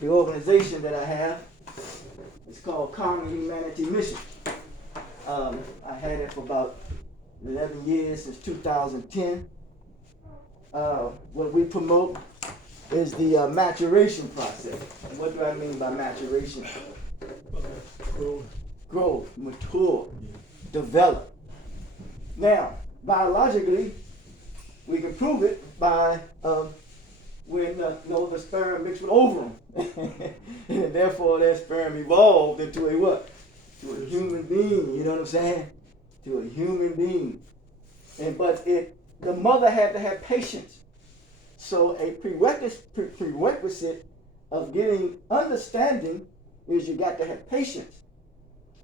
the organization that I have. It's called Common Humanity Mission. I had it for about 11 years, since 2010. What we promote is the maturation process. And what do I mean by maturation? Grow, mature, develop. Now, biologically, we can prove it by when the sperm mixed with ovum. And therefore that sperm evolved into a what? To a human being, you know what I'm saying? To a human being. But the mother had to have patience. So a prerequisite of getting understanding is you got to have patience.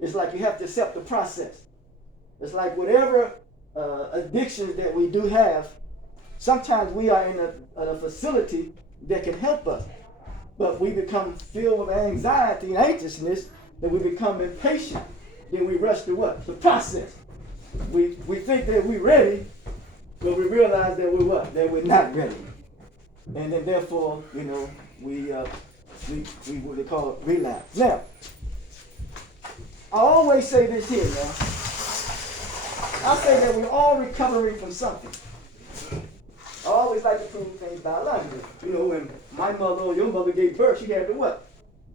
It's like you have to accept the process. It's like whatever addictions that we do have, sometimes we are in a facility that can help us. But we become filled with anxiety and anxiousness, that we become impatient. Then we rush to what? The process. We think that we're ready, but we realize that we're what? That we're not ready. And then therefore, we what they call it, relapse. Now, I always say this here, man. I say that we're all recovering from something. I always like to prove things biologically. When my mother or your mother gave birth, she had to what?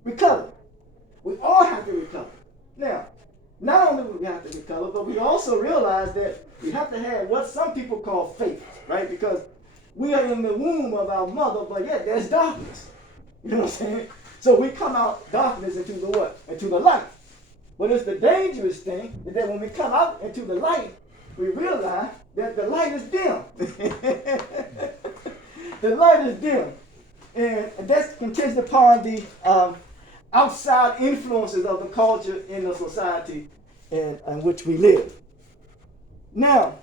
Recover. We all have to recover. Now, not only do we have to recover, but we also realize that we have to have what some people call faith, right? Because we are in the womb of our mother, but yet there's darkness. You know what I'm saying? So we come out darkness into the what? Into the light. But it's the dangerous thing is that when we come out into the light, we realize that the light is dim. The light is dim. And that's contingent upon the outside influences of the culture in the society in which we live. Now,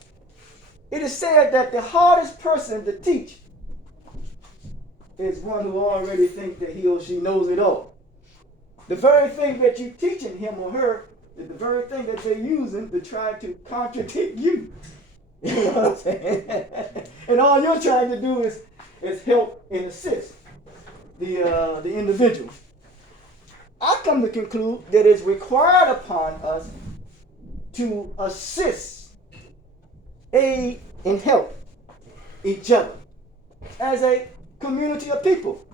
it is said that the hardest person to teach is one who already thinks that he or she knows it all. The very thing that you're teaching him or her is the very thing that they're using to try to contradict you. You know what I'm saying? And all you're trying to do is help and assist the individual. I come to conclude that it's required upon us to assist, aid, and help each other as a community of people.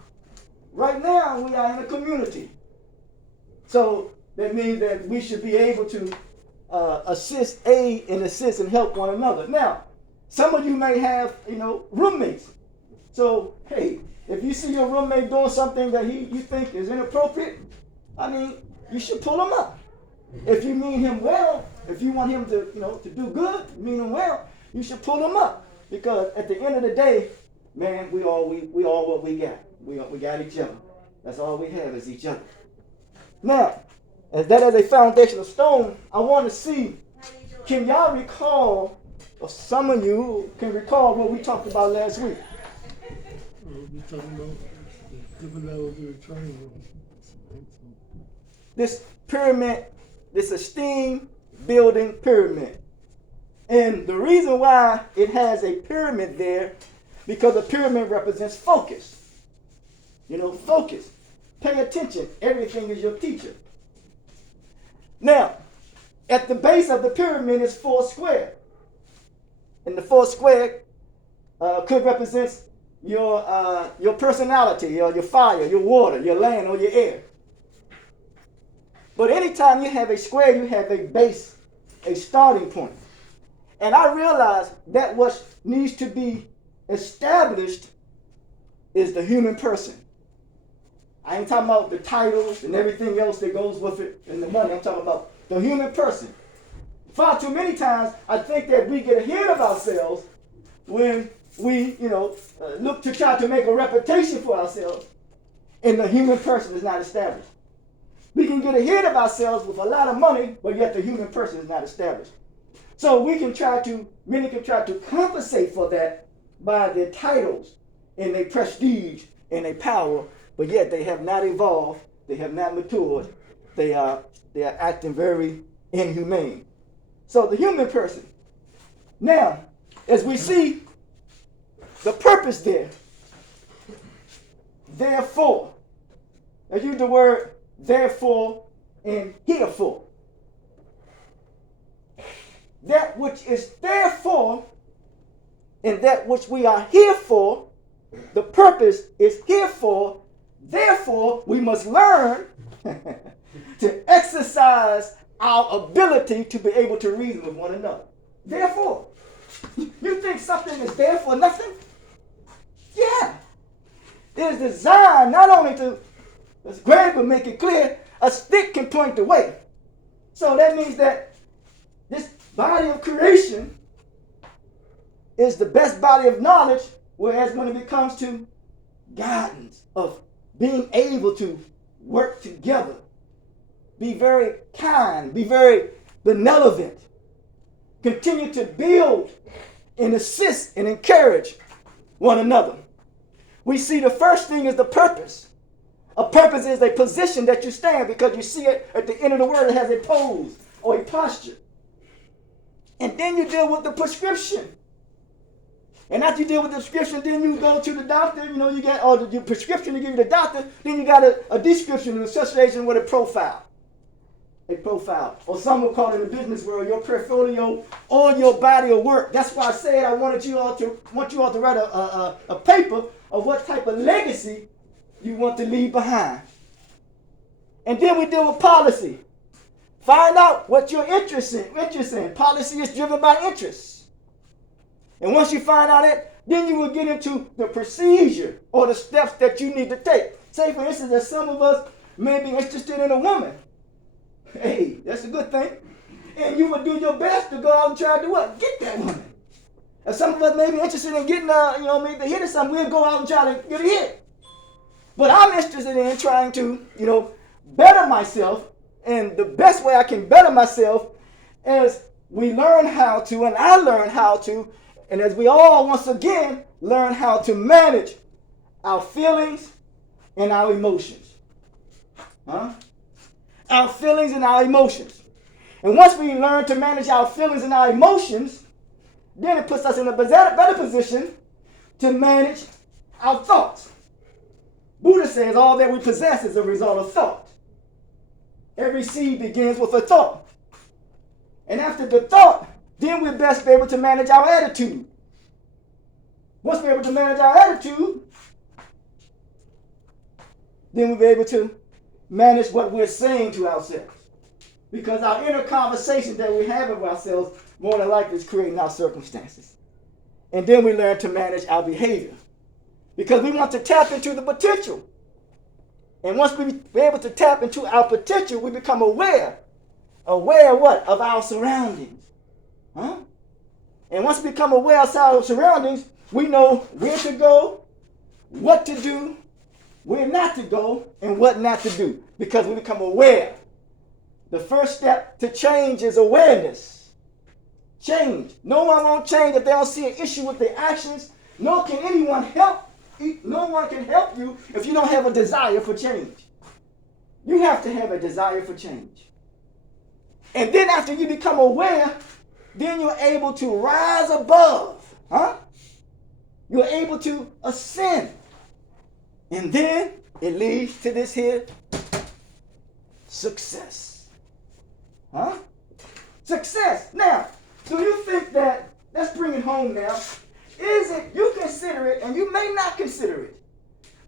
Right now, we are in a community. So that means that we should be able to assist, aid, and assist and help one another. Now, some of you may have, roommates. So, hey, if you see your roommate doing something that you think is inappropriate, you should pull him up. If you mean him well, if you want him to, to do good, mean him well, you should pull him up. Because at the end of the day, man, we all what we got. We got each other. That's all we have is each other. Now, as a foundational stone, I want to see, can y'all recall, or some of you can recall what we talked about last week? We're talking about different levels of training. This pyramid, this esteem building pyramid. And the reason why it has a pyramid there, because the pyramid represents focus. Focus. Pay attention. Everything is your teacher. Now, at the base of the pyramid is 4 square. And the 4 square could represent your personality, or your fire, your water, your land, or your air. But anytime you have a square, you have a base, a starting point. And I realize that what needs to be established is the human person. I ain't talking about the titles and everything else that goes with it and the money. I'm talking about the human person. Far too many times, I think that we get ahead of ourselves when we, look to try to make a reputation for ourselves, and the human person is not established. We can get ahead of ourselves with a lot of money, but yet the human person is not established. So many can try to compensate for that by their titles and their prestige and their power, but yet they have not evolved, they have not matured, they are acting very inhumane. So the human person. Now, as we see the purpose there, therefore, I use the word therefore and herefore. That which is therefore and that which we are here for, the purpose is here for. Therefore, we must learn to exercise our ability to be able to reason with one another. Therefore, you think something is there for nothing? Yeah. It is designed not only to, as Greg would make it clear, a stick can point the way. So that means that this body of creation is the best body of knowledge, whereas when it comes to guidance, of being able to work together, be very kind, be very benevolent, continue to build and assist and encourage one another. We see the first thing is the purpose. A purpose is a position that you stand, because you see it at the end of the word, it has a pose or a posture. And then you deal with the prescription. And after you deal with the prescription, then you go to the doctor, you get, or the prescription to give you the doctor, then you got a description, an association with a profile. A profile. Or some will call it in the business world, your portfolio or your body of work. That's why I said I want you all to write a paper of what type of legacy you want to leave behind. And then we deal with policy. Find out what you're interested in. Policy is driven by interest. And once you find out that, then you will get into the procedure or the steps that you need to take. Say, for instance, that some of us may be interested in a woman. Hey, that's a good thing. And you will do your best to go out and try to do what? Get that woman. And some of us may be interested in getting, maybe hitting something. We'll go out and try to get a hit. But I'm interested in trying to, better myself. And the best way I can better myself is we learn how to, and I learn how to, and as we all once again learn how to manage our feelings and our emotions. Our feelings and our emotions. And once we learn to manage our feelings and our emotions, then it puts us in a better position to manage our thoughts. Buddha says all that we possess is a result of thought. Every seed begins with a thought. And after the thought, then we'll best be able to manage our attitude. Once we're able to manage our attitude, then we'll be able to manage what we're saying to ourselves. Because our inner conversation that we have with ourselves more than likely is creating our circumstances. And then we learn to manage our behavior. Because we want to tap into the potential. And once we're able to tap into our potential, we become aware. Aware of what? Of our surroundings. And once we become aware of our surroundings, we know where to go, what to do, where not to go, and what not to do. Because we become aware. The first step to change is awareness. Change. No one won't change if they don't see an issue with their actions. Nor can anyone help. No one can help you if you don't have a desire for change. You have to have a desire for change. And then after you become aware, then you're able to rise above. You're able to ascend. And then it leads to this here success. Success. Now, do you think that, let's bring it home now. Is it, you consider it, and you may not consider it.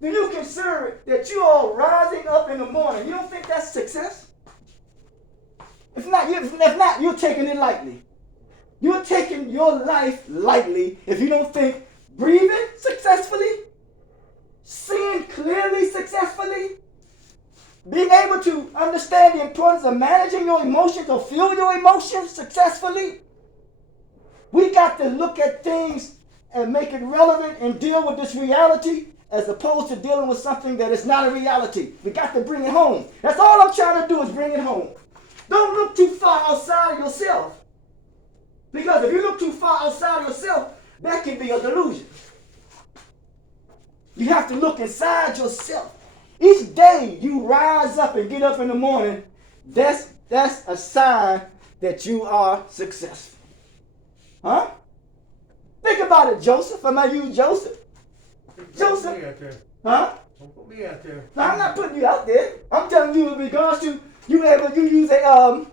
Do you consider it that you are rising up in the morning? You don't think that's success? If not, you're taking it lightly. You're taking your life lightly if you don't think breathing successfully, seeing clearly successfully, being able to understand the importance of managing your emotions or feel your emotions successfully. We got to look at things and make it relevant and deal with this reality as opposed to dealing with something that is not a reality. We got to bring it home. That's all I'm trying to do is bring it home. Don't look too far outside of yourself. Because if you look too far outside of yourself, that can be a delusion. You have to look inside yourself. Each day you rise up and get up in the morning, that's a sign that you are successful. Think about it, Joseph. I might use Joseph. Joseph. Don't put me out there. Now, I'm not putting you out there. I'm telling you in regards to you use a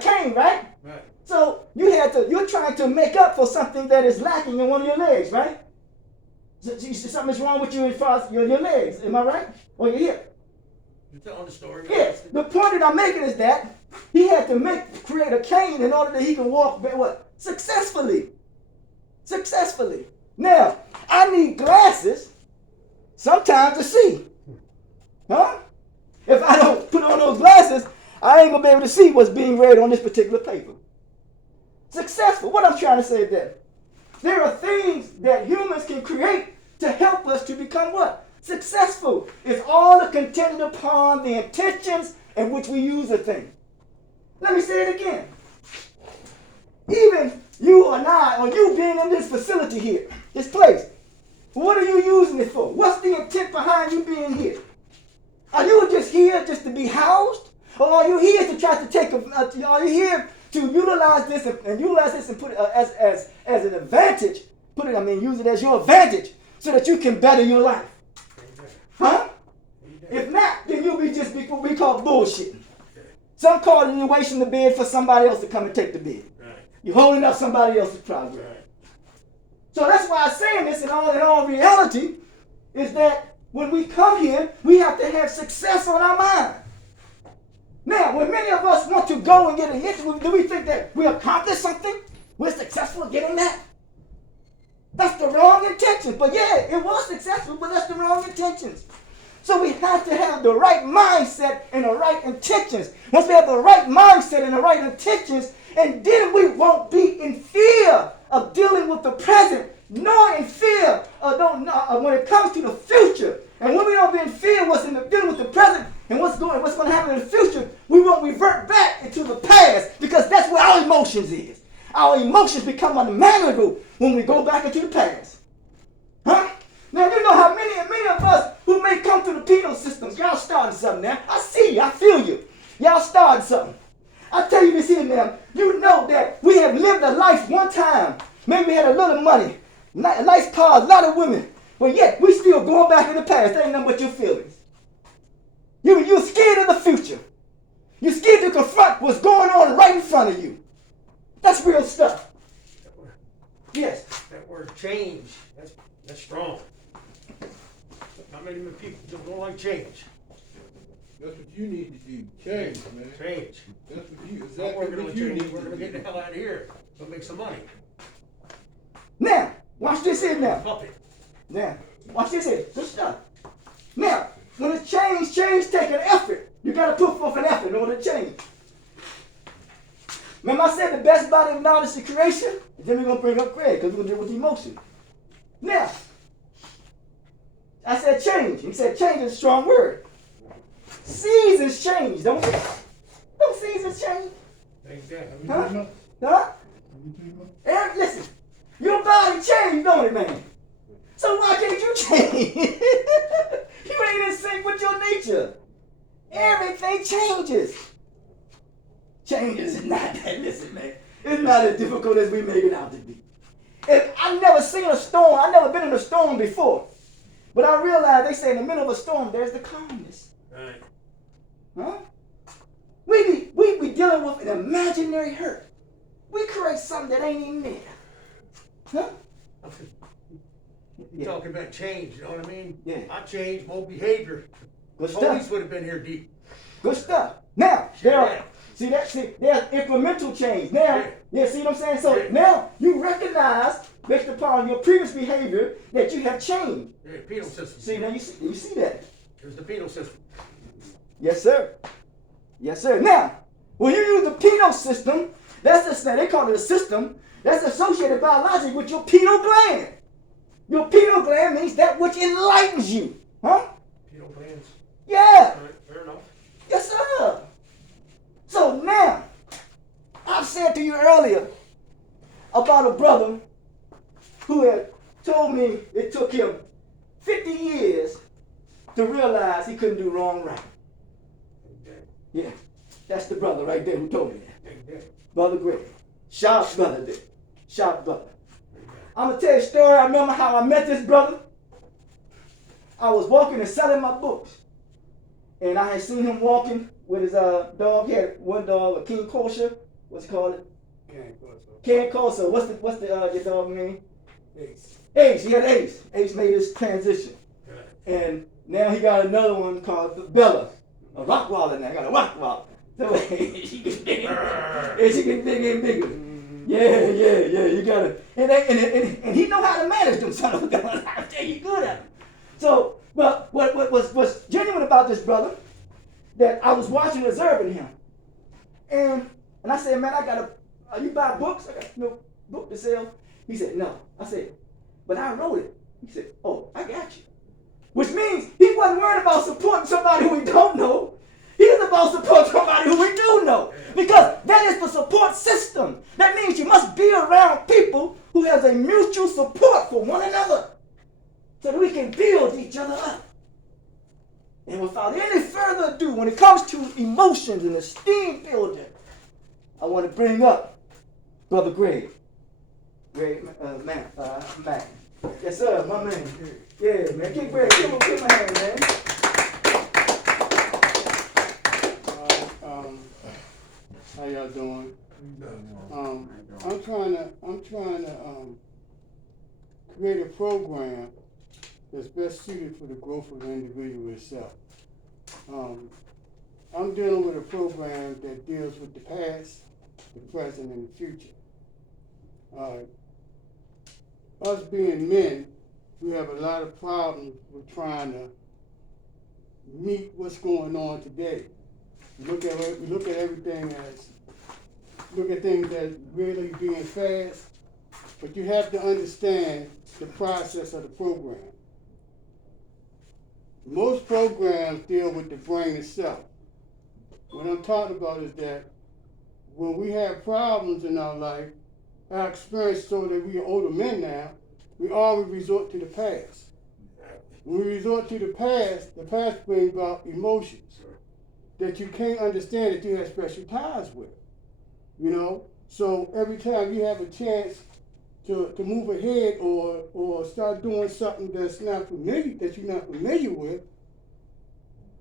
cane, right? Right. So you're trying to make up for something that is lacking in one of your legs, right? So, something's wrong with you as far as your legs, am I right? Or your hip? You're telling the story. Yes. The point that I'm making is that he had to create a cane in order that he can walk successfully. Successfully. Now, I need glasses sometimes to see. Huh? If I don't put on those glasses, I ain't gonna be able to see what's being read on this particular paper. Successful. What I'm trying to say is that there are things that humans can create to help us to become what? Successful. It's all contingent upon the intentions in which we use a thing. Let me say it again. Even you and I, or you being in this facility here, this place, what are you using it for? What's the intent behind you being here? Are you just here just to be housed? Or are you here to try to take are you here to utilize this and put it as an advantage? Use it as your advantage so that you can better your life. Huh? If not, then you'll be just what we call bullshit. Some call it you wasting the bed for somebody else to come and take the bed. Right. You're holding up somebody else's progress. Right. So that's why I'm saying this in all reality is that when we come here, we have to have success on our mind. Now, when many of us want to go and get a hit, do we think that we accomplished something? We're successful in getting that? That's the wrong intentions. But yeah, it was successful, but that's the wrong intentions. So we have to have the right mindset and the right intentions. Once we have the right mindset and the right intentions, and then we won't be in fear of dealing with the present, nor in fear when it comes to the future. And when we don't be in fear dealing with the present and what's going to happen in the future, we won't revert back into the past because that's where our emotions is. Our emotions become unmanageable when we go back into the past. Huh? Now, you know how many of us who may come through the penal systems, y'all starting something now. I see you. I feel you. Y'all starting something. I tell you this here now. You know that we have lived a life one time. Maybe we had a little money, nice cars, a lot of women. But yet, we still going back in the past. That ain't nothing but your feelings. You're scared of the future. You're scared to confront what's going on right in front of you. That's real stuff. Yes. That word change, that's strong. Not many people don't like change. That's what you need to do. Change, man. Change. That's what you We're exactly going what to you change. need We're to going to get do. the hell out of here. Go make some money. Now, watch this here now. Puppet. Now, watch this here. Good stuff. Now, when it's change take an effort. You got to put forth an effort in order to change. Remember I said the best body of knowledge is creation? Then we're going to bring up Craig because we're going to deal with emotion. Now, I said change. He said change is a strong word. Seasons change, don't they? Don't seasons change? Thank God. Huh? Huh? And listen, your body changed, don't it, man? So why can't you change? You ain't in sync with your nature. Everything changes. Changes is not that, listen, man. It's not as difficult as we make it out to be. I've never seen a storm. I've never been in a storm before. But I realize they say in the middle of a storm, there's the calmness. Right. Huh? We be dealing with an imaginary hurt. We create something that ain't even there. Huh? You're talking about change, you know what I mean? Yeah. I changed my behavior. Good Police stuff. would have been here deep. Good stuff. Now, there's incremental change. Now, yeah, see what I'm saying? So now you recognize, based upon your previous behavior, that you have changed. Yeah, penal system. See, now you see that. There's the penal system. Yes, sir. Yes, sir. Now, when you use the penal system, they call it a system, that's associated biologically with your penal gland. Your penal gland means that which enlightens you. Huh? Penal glands. Yeah. All right, fair enough. Yes, sir. So now, I've said to you earlier about a brother who had told me it took him 50 years to realize he couldn't do wrong right. Yeah, that's the brother right there who told me that. Brother Greg. Sharp brother there. Sharp brother. I'm going to tell you a story. I remember how I met this brother. I was walking and selling my books. And I had seen him walking with his dog. He had one dog, a King Kosher. What's he called? King Kosher. What's the your dog name? Ace. Ace. He had Ace. Ace made his transition. And now he got another one called Bella. A Rottweiler now. I got a Rottweiler. So she gets bigger. And she gets bigger and bigger. Yeah. You gotta. And he know how to manage them son of guns. I tell you, good at it. So, but what was genuine about this brother, that I was watching and observing him. And I said, man, you buy books? I got no book to sell. He said, no. I said, but I wrote it. He said, oh, I got you. Which means he wasn't worried about supporting somebody who we don't know. He was about supporting somebody who we do know. Because that is the support system. That means you must be around people who has a mutual support for one another, so that we can build each other up. And without any further ado, when it comes to emotions and esteem building, I want to bring up Brother Greg. Matt. Yes, sir, my man. Yeah, man. Give Greg, give him a hand, man. How y'all doing? I'm trying to create a program that's best suited for the growth of the individual itself. I'm dealing with a program that deals with the past, the present, and the future. Us being men, we have a lot of problems with trying to meet what's going on today. We look at everything as things that really being fast, but you have to understand the process of the program. Most programs deal with the brain itself. What I'm talking about is that when we have problems in our life, our experience, so that we are older men now, we always resort to the past. When we resort to the past brings about emotions that you can't understand, that you have special ties with. You know? So every time you have a chance to move ahead or start doing something that's not familiar, that you're not familiar with,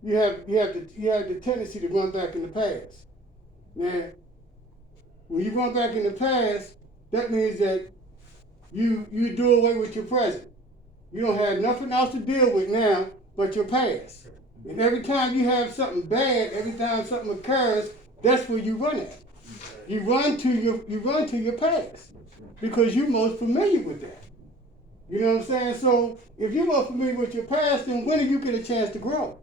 you have the tendency to run back in the past. Now, when you run back in the past, that means that you do away with your present. You don't have nothing else to deal with now but your past. And every time you have something bad, every time something occurs, that's where you run at. You run to your past because you're most familiar with that. You know what I'm saying? So if you're most familiar with your past, then when do you get a chance to grow?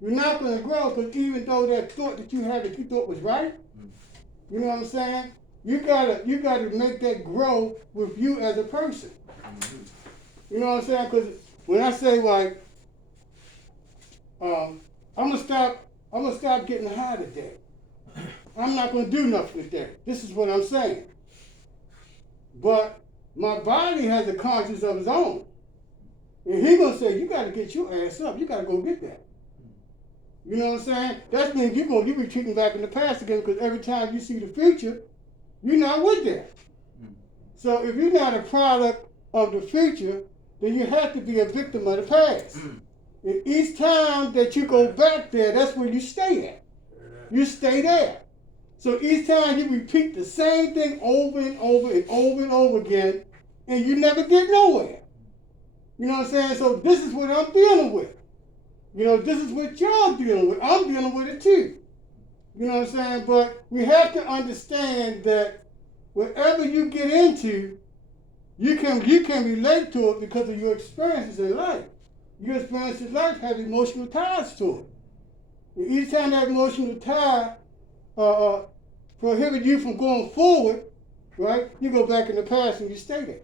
You're not going to grow, because even though that thought that you had that you thought was right, you know what I'm saying? You gotta make that grow with you as a person. You know what I'm saying? Because when I say like, I'm gonna stop getting high today. I'm not gonna do nothing today. This is what I'm saying. But my body has a conscience of its own, and he's gonna say, you gotta get your ass up. You gotta go get that. You know what I'm saying? That means you be retreating back in the past again, because every time you see the future, you're not with that. So if you're not a product of the future, then you have to be a victim of the past. And each time that you go back there, that's where you stay at. You stay there. So each time you repeat the same thing over and over and over and over again, and you never get nowhere. You know what I'm saying? So this is what I'm dealing with. You know, this is what y'all dealing with. I'm dealing with it too. You know what I'm saying? But we have to understand that whatever you get into, you can relate to it because of your experiences in life. Your experiences in life have emotional ties to it. And each time that emotional tie prohibits you from going forward, right? You go back in the past and you stay there.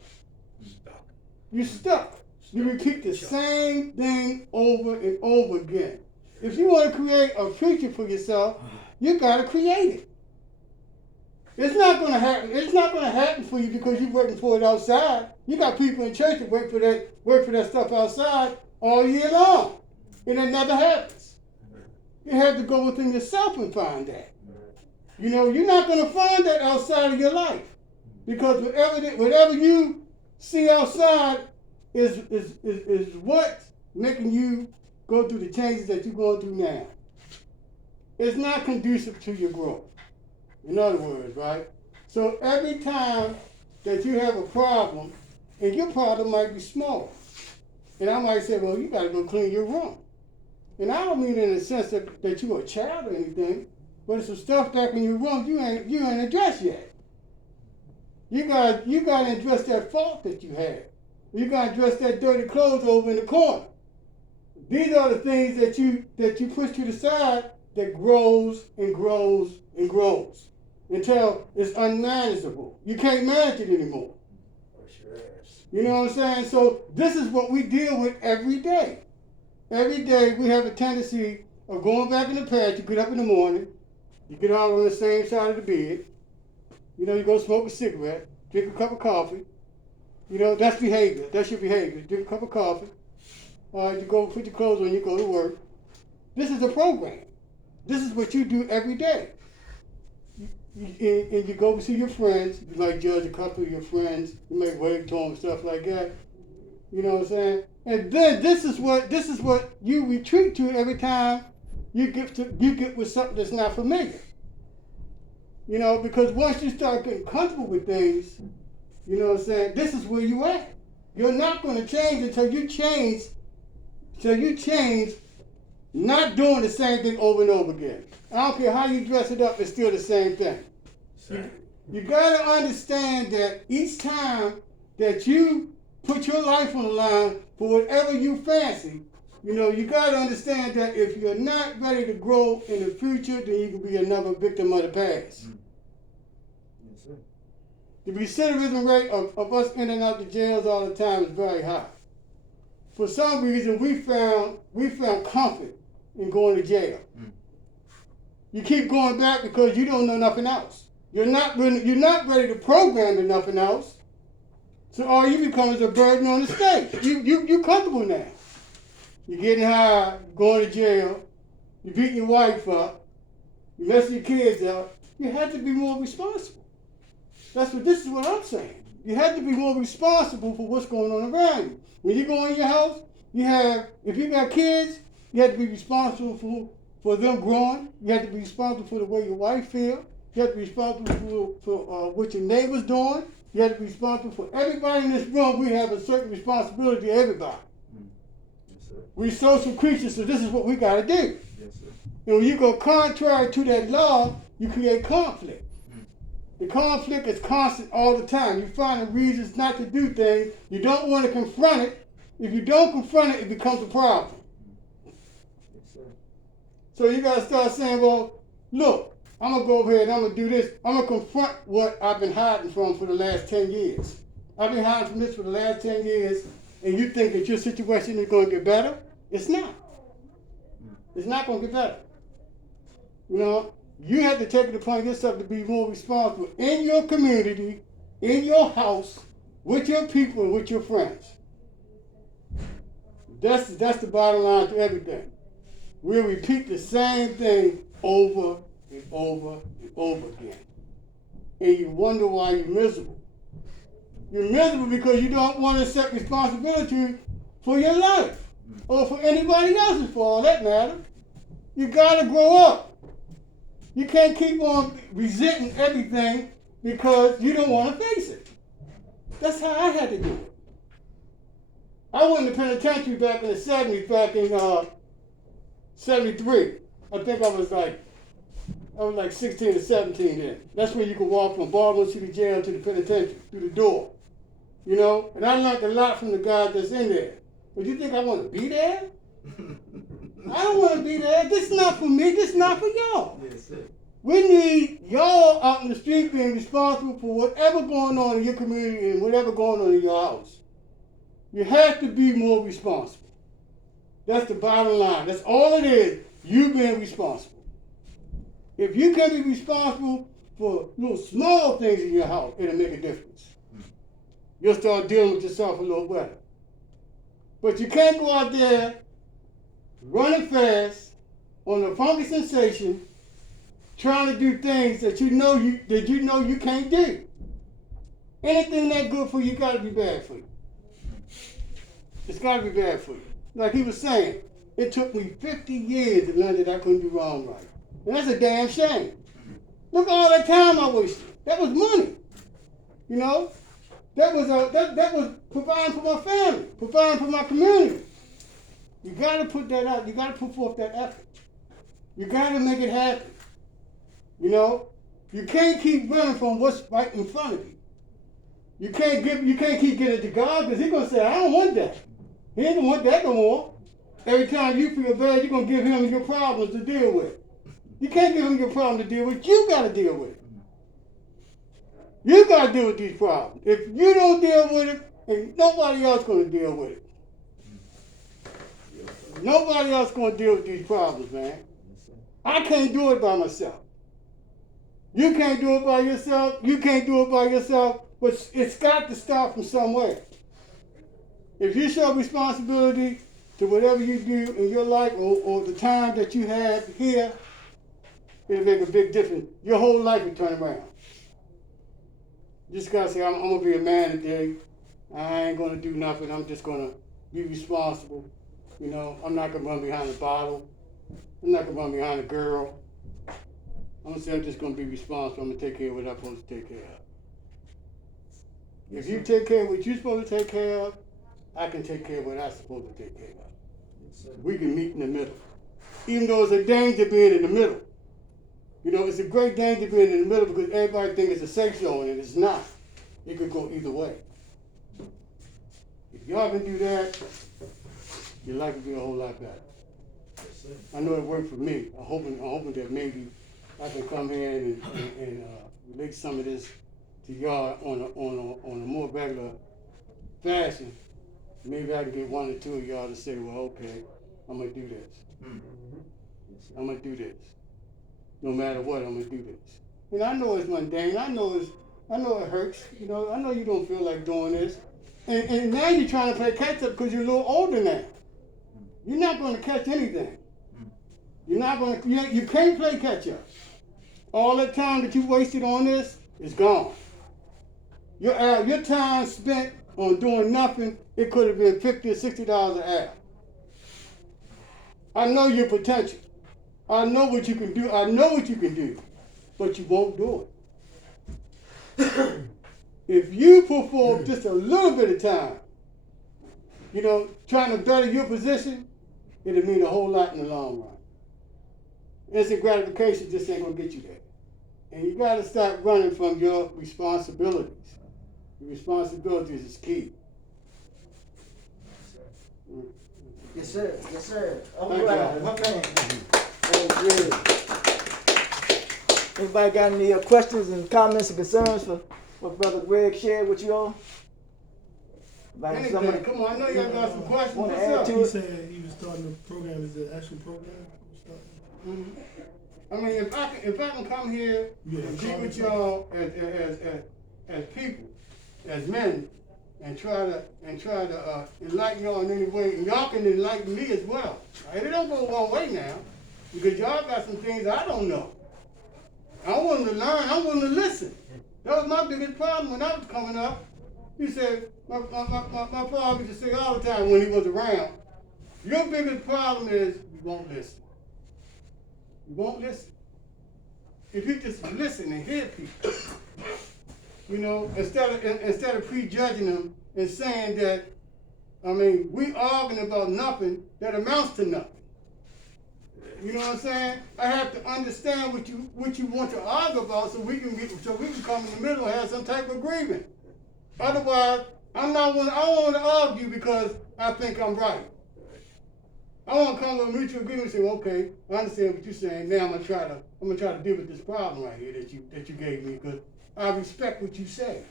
You're stuck. You repeat the same thing over and over again. If you want to create a future for yourself, you got to create it. It's not going to happen. It's not going to happen for you because you're working for it outside. You got people in church that work for that stuff outside all year long, and it never happens. You have to go within yourself and find that. You know, you're not going to find that outside of your life, because whatever you see outside is what making you go through the changes that you're going through now, it's not conducive to your growth. In other words, right? So every time that you have a problem, and your problem might be small, and I might say, well, you gotta go clean your room. And I don't mean in the sense that you're a child or anything, but it's some stuff back in your room you ain't addressed yet. You gotta address that fault that you had. You gotta address that dirty clothes over in the corner. These are the things that you push to the side that grows and grows and grows until it's unmanageable. You can't manage it anymore. You know what I'm saying? So this is what we deal with every day. Every day we have a tendency of going back in the past. You get up in the morning, you get out on the same side of the bed. You know, you go smoke a cigarette, drink a cup of coffee. You know, that's behavior. That's your behavior. Drink a cup of coffee. You go put your clothes on, you go to work. This is a program. This is what you do every day. And you go see your friends. You might judge a couple of your friends. You may wave to them and stuff like that. You know what I'm saying? And then this is what you retreat to every time you get with something that's not familiar. You know, because once you start getting comfortable with things, you know what I'm saying, this is where you at. You're not going to change until you change not doing the same thing over and over again. I don't care how you dress it up, it's still the same thing. You got to understand that each time that you put your life on the line for whatever you fancy, you know, you got to understand that if you're not ready to grow in the future, then you can be another victim of the past. Yes, sir. The recidivism rate of us in and out the jails all the time is very high. For some reason, we found comfort in going to jail. You keep going back because you don't know nothing else. You're not ready to program to nothing else. So all you become is a burden on the state. You comfortable now. You're getting high, going to jail, you're beating your wife up, you're messing your kids up. You have to be more responsible. This is what I'm saying. You have to be more responsible for what's going on around you. When you go in your house, if you got kids, you have to be responsible for them growing. You have to be responsible for the way your wife feels. You have to be responsible for what your neighbor's doing. You have to be responsible for everybody in this room. We have a certain responsibility to everybody. Yes, sir. We're social creatures, so this is what we got to do. Yes, sir. And when you go contrary to that law, you create conflict. The conflict is constant all the time. You find reasons not to do things. You don't want to confront it. If you don't confront it, it becomes a problem. Yes, sir. So you got to start saying, well, look, I'm going to go over here and I'm going to do this. I'm going to confront what I've been hiding from for the last 10 years. I've been hiding from this for the last 10 years, and you think that your situation is going to get better? It's not. It's not going to get better. You know, you have to take it upon yourself to be more responsible in your community, in your house, with your people, and with your friends. That's the bottom line to everything. We'll repeat the same thing over and over and over again. And you wonder why you're miserable. You're miserable because you don't want to accept responsibility for your life or for anybody else's, for all that matter. You gotta grow up. You can't keep on resenting everything because you don't want to face it. That's how I had to do it. I went to penitentiary back in the 70s, back in 73. I think I was like 16 or 17 then. That's when you could walk from Baltimore City Jail to the penitentiary, through the door. You know? And I learned a lot from the guys that's in there. But you think I want to be there? I don't want to be there. This is not for me. This is not for y'all. Yes, sir. We need y'all out in the street being responsible for whatever going on in your community and whatever going on in your house. You have to be more responsible. That's the bottom line. That's all it is. You being responsible. If you can be responsible for little small things in your house, it'll make a difference. You'll start dealing with yourself a little better. But you can't go out there running fast on a funky sensation, trying to do things that you know you can't do. Anything that good for you gotta be bad for you. It's gotta be bad for you. like he was saying, it took me 50 years to learn that I couldn't do wrong right. And that's a damn shame. Look at all that time I wasted. That was money. You know? That was providing for my family, providing for my community. You gotta put that out, you gotta put forth that effort. You gotta make it happen. You know? You can't keep running from what's right in front of you. You can't keep getting it to God, because He's gonna say, I don't want that. He ain't gonna want that no more. Every time you feel bad, you're gonna give Him your problems to deal with. You can't give Him your problem to deal with, you gotta deal with it. You gotta deal with these problems. If you don't deal with it, ain't nobody else gonna deal with it. Nobody else gonna deal with these problems, man. I can't do it by myself. You can't do it by yourself. You can't do it by yourself. But it's got to start from somewhere. If you show responsibility to whatever you do in your life or the time that you have here, it'll make a big difference. Your whole life will turn around. You just gotta say, I'm gonna be a man today. I ain't gonna do nothing. I'm just gonna be responsible. You know, I'm not gonna run behind a bottle. I'm not gonna run behind a girl. I'm gonna say I'm just gonna be responsible. I'm gonna take care of what I'm supposed to take care of. If you take care of what you're supposed to take care of, I can take care of what I'm supposed to take care of. We can meet in the middle. Even though it's a danger being in the middle. You know, it's a great danger being in the middle because everybody thinks it's a safe zone and it's not. It could go either way. If y'all can do that, your life will be a whole lot better. I know it worked for me. I'm hoping that maybe I can come here and relate some of this to y'all on a more regular fashion. Maybe I can get one or two of y'all to say, well, okay, I'm gonna do this. I'm gonna do this. No matter what, I'm gonna do this. And I know it's mundane. I know it hurts. You know, I know you don't feel like doing this. And now you're trying to play catch up because you're a little older now. You're not going to catch anything. You're not going to. You can't play catch up. All that time that you wasted on this is gone. Your time spent on doing nothing, it could have been $50 or $60 an hour. I know your potential. I know what you can do. I know what you can do, but you won't do it. If you put forth just a little bit of time, you know, trying to better your position, it'll mean a whole lot in the long run. Instant gratification just ain't gonna get you there. And you gotta start running from your responsibilities. Your responsibilities is key. Yes, sir. Yes, sir. All Thank right. you. One man. That was good. Anybody got any questions and comments and concerns for what Brother Greg shared with you all? Like Anything. somebody Come on, I know y'all got some questions. wanna What's add up? to He it? said he was starting the program. Is the actual program? I mean, if I can come here Yeah, and be call with it y'all as people, as men, and try to enlighten y'all in any way, and y'all can enlighten me as well. Right? It don't go one way now, because y'all got some things I don't know. I want to learn. I want to listen. That was my biggest problem when I was coming up. He said, my father used to say all the time when he was around, your biggest problem is you won't listen. You won't listen. If you just listen and hear people, you know, instead of prejudging them and saying that, I mean, we arguing about nothing that amounts to nothing. You know what I'm saying? I have to understand what you want to argue about so we can come in the middle and have some type of agreement. Otherwise, I don't want to argue because I think I'm right. I want to come to a mutual agreement and say, well, okay, I understand what you're saying. Now I'm gonna try to deal with this problem right here that you gave me because I respect what you say.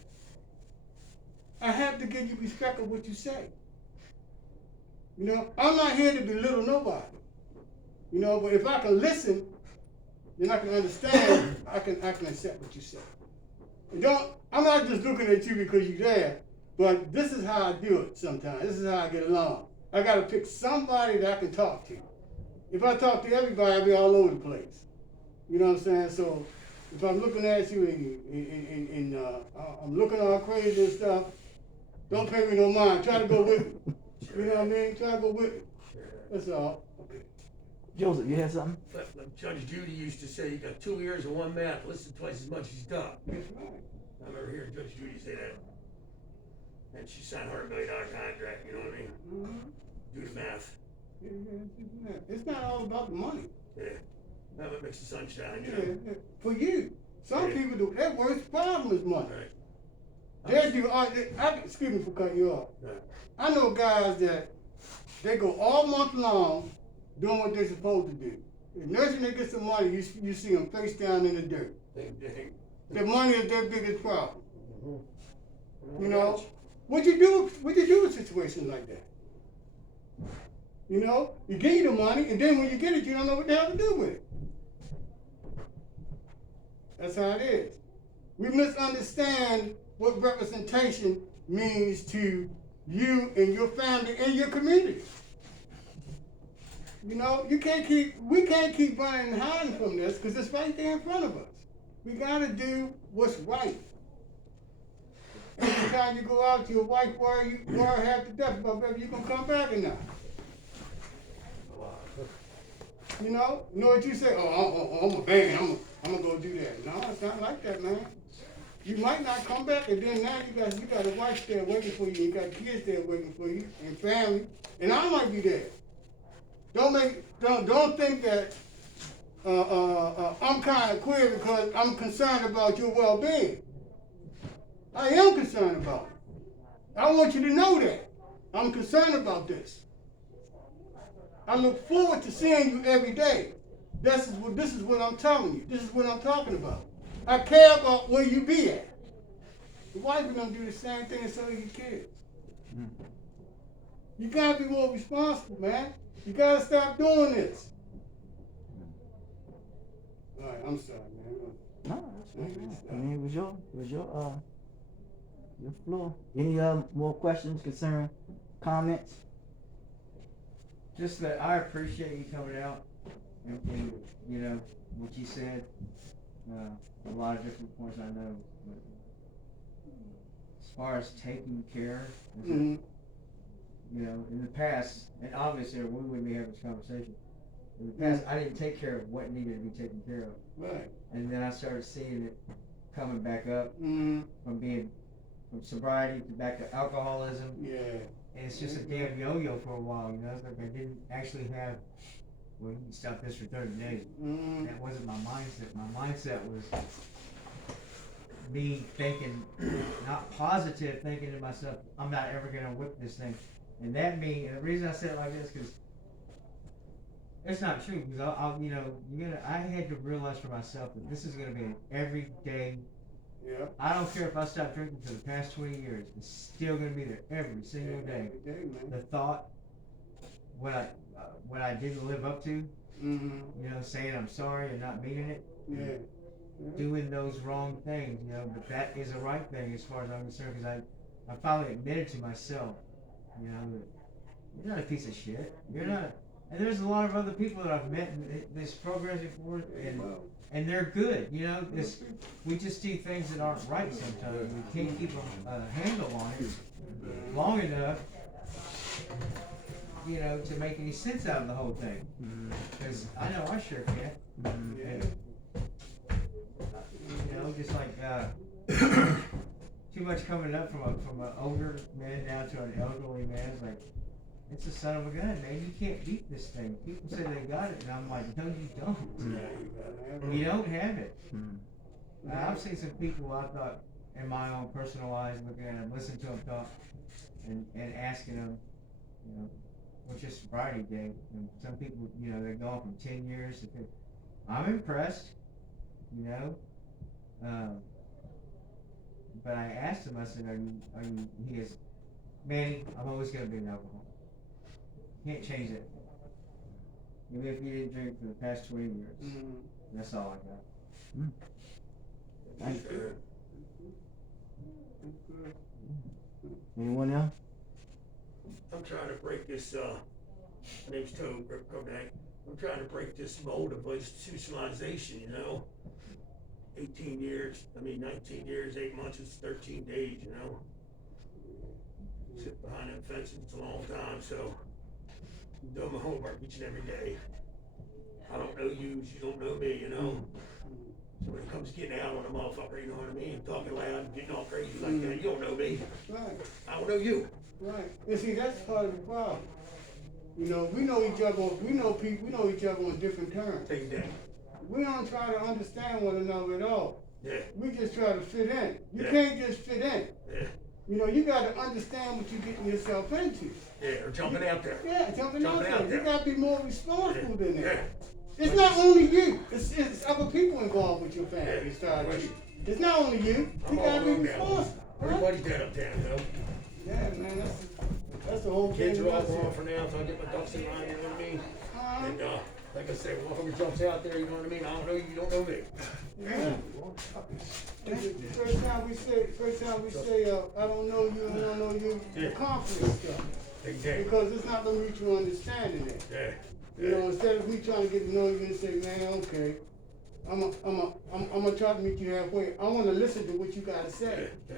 I have to give you respect of what you say. You know, I'm not here to belittle nobody. You know, but if I can listen, then I can understand. I can accept what you say. And I'm not just looking at you because you're there, but this is how I do it sometimes. This is how I get along. I got to pick somebody that I can talk to. If I talk to everybody, I'll be all over the place. You know what I'm saying? So if I'm looking at you and I'm looking all crazy and stuff, don't pay me no mind. Try to go with me. You know what I mean? Try to go with me. That's all. Joseph, you had something? Like Judge Judy used to say, you got 2 ears and 1 mouth, listen twice as much as you talk. That's right. I remember hearing Judge Judy say that. And she signed a $100 million contract, you know what I mean? Mm-hmm. Do the math. It's not all about the money. Yeah. That what makes the sun shine, you Yeah, know? yeah. For you. Some Yeah. people do. Their worst problem is money. Right. Excuse me for cutting you off. Right. I know guys that they go all month long doing what they're supposed to do. The next time they get some money, you see them face down in the dirt. The money is their biggest problem. You know, what you do in situations like that? You know, you give you the money, and then when you get it, you don't know what the hell to do with it. That's how it is. We misunderstand what representation means to you and your family and your community. You know, we can't keep running and hiding from this because it's right there in front of us. We gotta do what's right. Every time you go out to your wife, worry half to death about whether you gonna come back or not. You know what you say? Oh, I'm a man. I'm gonna go do that. No, it's not like that, man. You might not come back, and then now you got a wife there waiting for you. You got kids there waiting for you, and family, and I might be there. Don't think that I'm kind of queer because I'm concerned about your well-being. I am concerned about it. I want you to know that I'm concerned about this. I look forward to seeing you every day. This is what I'm telling you. This is what I'm talking about. I care about where you be at. The wife is gonna do the same thing, and so do your kids. You gotta be more responsible, man. You gotta stop doing this. All right, I'm sorry, man. No, that's right. I mean, it was your floor. Any more questions, concerns, comments? Just that I appreciate you coming out and you know what you said. A lot of different points I know. But as far as taking care, Mm-hmm. you know, in the past, and obviously we wouldn't be having this conversation. In the past, I didn't take care of what needed to be taken care of, Right. and then I started seeing it coming back up Mm-hmm. from sobriety to back to alcoholism. Yeah. And it's just a damn yo-yo for a while, you know. It's like I didn't actually have. Well, you can stop this for 30 days. Mm-hmm. That wasn't my mindset. My mindset was me thinking, not positive, thinking to myself, I'm not ever gonna whip this thing. And that means, and the reason I say it like this, because it's not true. Because I had to realize for myself that this is gonna be an everyday. Yeah. I don't care if I stop drinking for the past 20 years. It's still gonna be there every single day. Every day, man. The thought, what I didn't live up to, Mm-hmm. you know, saying I'm sorry and not meaning it, Yeah. doing those wrong things, you know, but that is a right thing as far as I'm concerned, because I finally admitted to myself, you know, that you're not a piece of shit. You're not. And there's a lot of other people that I've met in this program before, and they're good, you know. We just do things that aren't right sometimes. We can't keep a handle on it long enough, you know, to make any sense out of the whole thing. Because I know I sure can't. And, you know, just like too much coming up from an older man down to an elderly man. It's like, it's a son of a gun, man. You can't beat this thing. People say they got it, and I'm like, no, you don't. You don't have it. I've seen some people I thought, in my own personal eyes, looking at them, listening to them talk, and asking them, you know, what's your sobriety date? And some people, you know, they're going from 10 years to 50. I'm impressed, you know. But I asked him, I said, are you, he goes, Manny, I'm always going to be an alcoholic. Can't change that. Even if you didn't drink for the past 20 years. Mm-hmm. That's all I got. Thank you. Anyone else? I'm trying to break this, my name's Toad Kodak. I'm trying to break this mold of institutionalization, you know? 19 years, 8 months, it's 13 days, you know? Sit behind them fences, it's a long time, so I'm doing my homework each and every day. I don't know you don't know me, you know. So when it comes to getting out on a motherfucker, you know what I mean, talking loud and getting all crazy like that, you don't know me. Right. I don't know you. Right. And see, that's part of the problem. You know, we know each other. We know people. We know each other on different terms. Take that. We don't try to understand one another at all. Yeah. We just try to fit in. You Yeah. can't just fit in. Yeah. You know, you got to understand what you're getting yourself into. Yeah. Or jumping out there. Yeah, jumping out there. You got to be more responsible than that. Yeah. It's not only you. It's other people involved with your family. Yeah. It's not only you. I'm You all got to be alone now. responsible. Right? Everybody's dead uptown, you know. Yeah, man. That's the whole Kids thing. are all gone for now, so I get my ducks in line, you know what I mean? And like I said, motherfucker jumps out there, you know what I mean? I don't know you, you don't know me. Yeah. First time we say, I don't know you, I don't know you, Yeah. confidence stuff. Exactly. Because it's not no mutual understanding there. Yeah. You know, instead of me trying to get to know you and say, man, okay, I'm gonna try to meet you halfway. I wanna listen to what you gotta say. Yeah.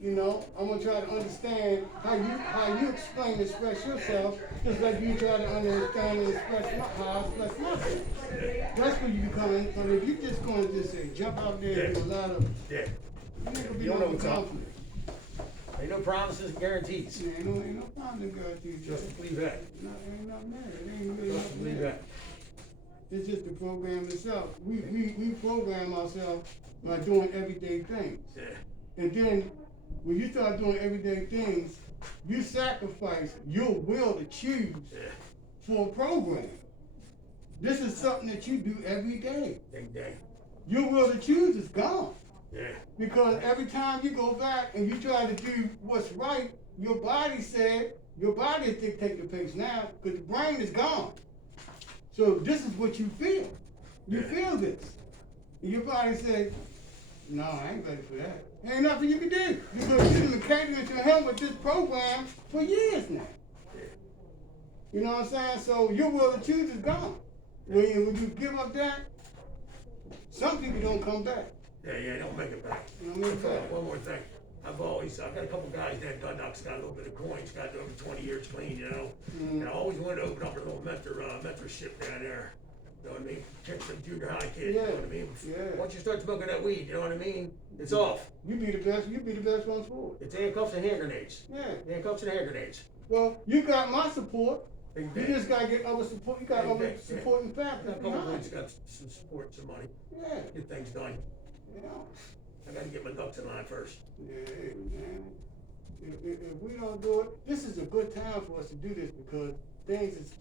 You know, I'm gonna try to understand how you explain and express yourself, just like you try to understand and express how I express myself. That's where you become in. But if you just gonna just say jump out there and do a lot of, Yeah. you ain't gonna be You don't know no what's up. confident. Ain't no promises and guarantees. Ain't no problem guarantees. Just believe that. Ain't nothing there. It ain't really Just nothing believe there. that. It's just the program itself. We program ourselves by doing everyday things. Yeah. And then when you start doing everyday things, you sacrifice your will to choose Yeah. for a program. This is something that you do every day. Exactly. Your will to choose is gone. Yeah. Because every time you go back and you try to do what's right, your body is dictating the pace now, because the brain is gone. So this is what you feel. You Yeah. feel this. And your body says, no, I ain't ready for that. Ain't nothing you can do. Because you've been catering to him with this program for years now. Yeah. You know what I'm saying? So your will to choose is gone. When you give up that, some people don't come back. Yeah, don't make it back. You know what I mean? One more thing. I've got a couple guys that got a little bit of coins, got over 20 years clean, you know. And I always wanted to open up a little mentorship down there. You know what I mean? Catch some junior high kids, you know what I mean? Yeah. Once you start smoking that weed, you know what I mean? It's off. You be the best one for it. It's handcuffs and hand grenades. Yeah. Handcuffs and hand grenades. Well, you got my support. Big You day. just gotta get other support. You got Big other day, yeah. supporting Got factors a couple behind. boys got some support, some money. Yeah. Get things done. You know. I gotta get my ducks in line first. Yeah, man. If we don't do it, this is a good time for us to do this because things is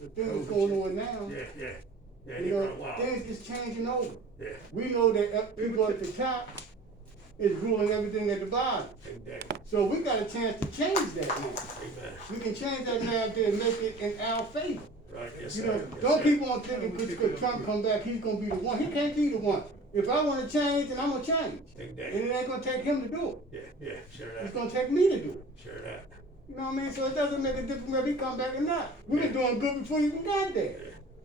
the things going on now. Yeah. Yeah, You they know, run wild. things is changing over. Yeah. We know that people at the top is ruling everything at the bottom. Big day. So we got a chance to change that now. Amen. We can change that narrative and make it in our favor. Right, yes, You sir. know, Yes, don't sir. keep on thinking because Trump come back, he's gonna be the one. He can't be the one. If I wanna change, then I'm gonna change. Big And day. it ain't gonna take him to do it. Yeah, sure It's that. gonna take me to do it. Sure that. You know what I mean? So it doesn't make a difference whether he come back or not. We been doing good before you even got there.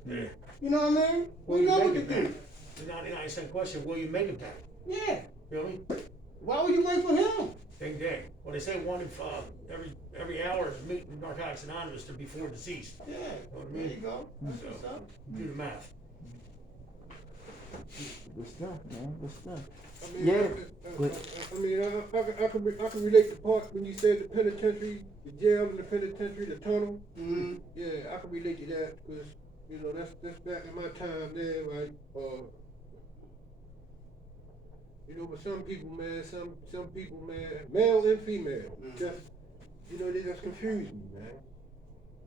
Yeah. You know what I mean? Will We you know make what to it do. back? The 99-cent question, will you make it back? Yeah. You know what I mean? Why would you wait for him? Big day. Well, they say one of every hour is meeting Narcotics Anonymous to be 4 deceased. Yeah. Know what I There mean? you go. That's what's up. Do the math. Good stuff, man. Good stuff. I mean, Yeah, I can relate the part when you said the penitentiary, the jail and the penitentiary, the tunnel. Mm-hmm. Yeah, I can relate to that because you know that's back in my time there, right? You know, but some people, man, some people, man, male and female, just you know, they just confuse me, man.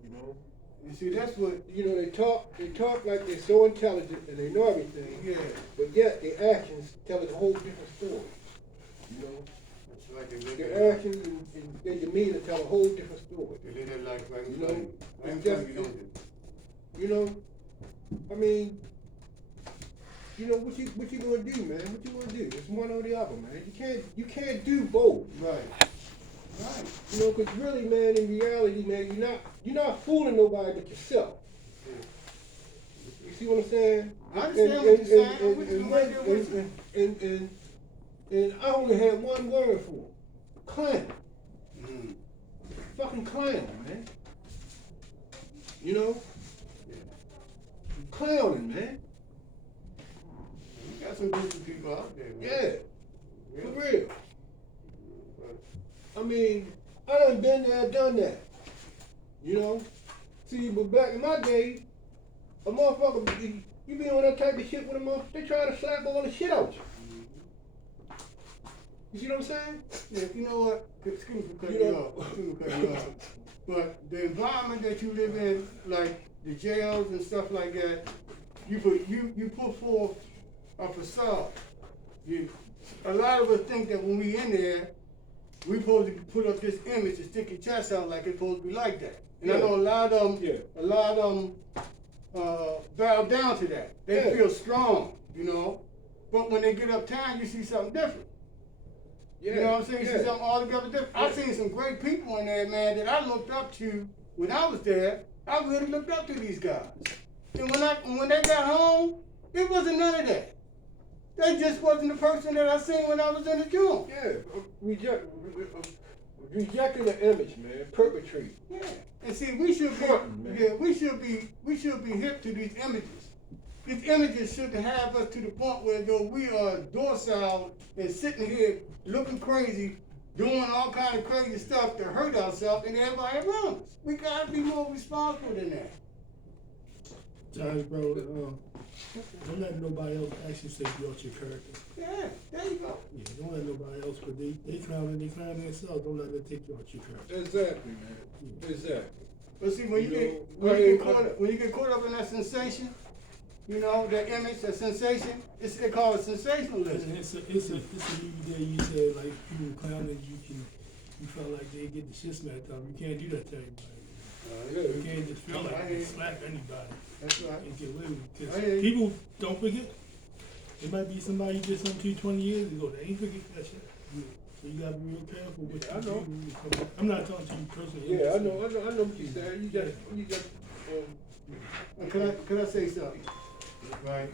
You know. And see, that's what. You know, they talk like they're so intelligent and they know everything. Yeah. But yet their actions tell a whole different story. You know. It's like they look Their at actions and their demeanor tell a whole different story. they look at like You know, I'm it's just- you don't do. You know, I mean, you know what you gonna do, man? What you gonna do? It's one or the other, man. You can't do both. Right. Right. You know, 'cause really, man, in reality, man, you're not fooling nobody but yourself. You see what I'm saying? I understand what you're saying. I'm with you And right there with you. and I only had one word for it: clan. Mm. fucking clown, man. You know? Clowning, man. You got some decent people out there, man. Yeah, for real. I mean, I done been there, done that. You know? See, but back in my day, a motherfucker, you be on that type of shit with a motherfucker, they try to slap all the shit out you. You see what I'm saying? Yeah, you know what? Excuse me for cutting You you know- off. Excuse me for cutting you off. But the environment that you live in, like the jails and stuff like that, you put forth a facade. A lot of us think that when we in there, we supposed to put up this image and stick your chest out like it's supposed to be like that. And I know a lot of them, bow down to that. They feel strong, you know. But when they get uptown, you see something different. Yeah. You know what I'm saying? You see something altogether different. I've seen some great people in there, man, that I looked up to when I was there. I really looked up to these guys. And when they got home, it wasn't none of that. They just wasn't the person that I seen when I was in the joint. Yeah, rejecting the image, man, perpetrate. Yeah. And see, we should be, Important, man. we should be hip to these images. These images should have us to the point where though we are docile and sitting here looking crazy, doing all kind of crazy stuff to hurt ourselves and everybody around us. We gotta be more responsible than that. Josh, bro, don't let nobody else actually say you out your character. Yeah, there you go. Yeah, don't let nobody else, but they clowning themselves. Don't let them take you out your character. Exactly, man. Exactly. But see, when you get caught up in that sensation, you know, that image, that sensation, they call it sensationalism. It's a movie there you said like people clowning you felt like they get the shit smacked out. You can't do that to everybody. You can't just feel like you slap anybody. That's right. And get away with it. I hear Because you. people don't forget. It might be somebody you did something to 20 years ago. They ain't forget that shit. So you gotta be real careful with I know. I'm not talking to you personally. Yeah, I know what you're saying. You just, Can I say something? Right.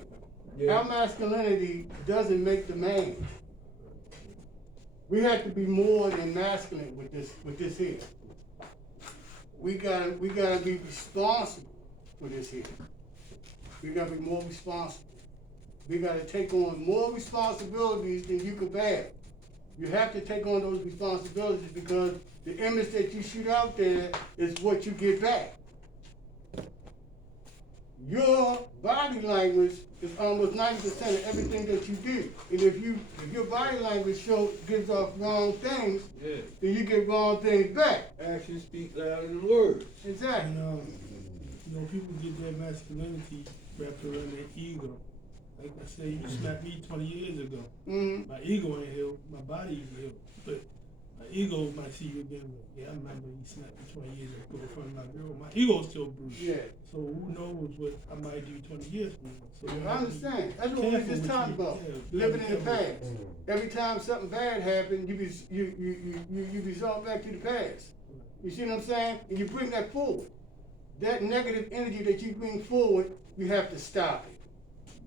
yeah. Our masculinity doesn't make the man. We have to be more than masculine with this here. We gotta be responsible for this here. We gotta be more responsible. We gotta take on more responsibilities than you could bear. You have to take on those responsibilities because the image that you shoot out there is what you get back. Your body language is almost 90% of everything that you do. And if your body language gives off wrong things, Yeah. then you get wrong things back. Actions speak louder than words. Exactly. And people get their masculinity wrapped around their ego. Like I say, you smacked me 20 years ago. Mm-hmm. My ego ain't healed, my body is healed. But my ego might see you again. Like, yeah, I remember you smacked me 20 years ago in front of my girl. My ego's still bruised. Yeah. So who knows what I might do 20 years from now. So you I have to be understand. That's what we careful just what talked you- about. yeah, Living in the careful. past. Every time something bad happened, you resort back to the past. You see what I'm saying? And you bring that forward. That negative energy that you bring forward, you have to stop it.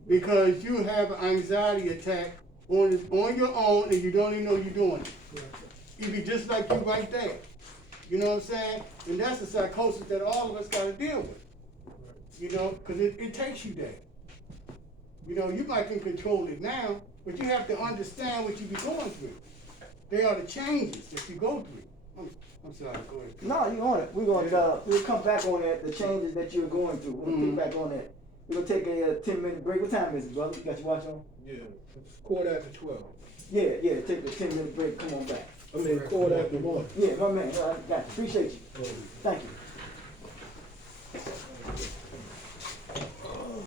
Because you have an anxiety attack on your own and you don't even know you're doing it. Correct. You be just like you right there. You know what I'm saying? And that's the psychosis that all of us gotta deal with. You know, because it takes you there. You know, you might can control it now, but you have to understand what you be going through. They are the changes that you go through. I'm sorry, go ahead. No, you on it. We'll come back on that, the changes that you're going through. We'll pick back on that. We're gonna take a 10-minute break. What time is it, brother? You got your watch on? Yeah. Quarter after 12. Yeah, take a 10-minute break. Come on back. I mean, quarter after 1. Yeah, my man. I got you. Appreciate you. Thank you.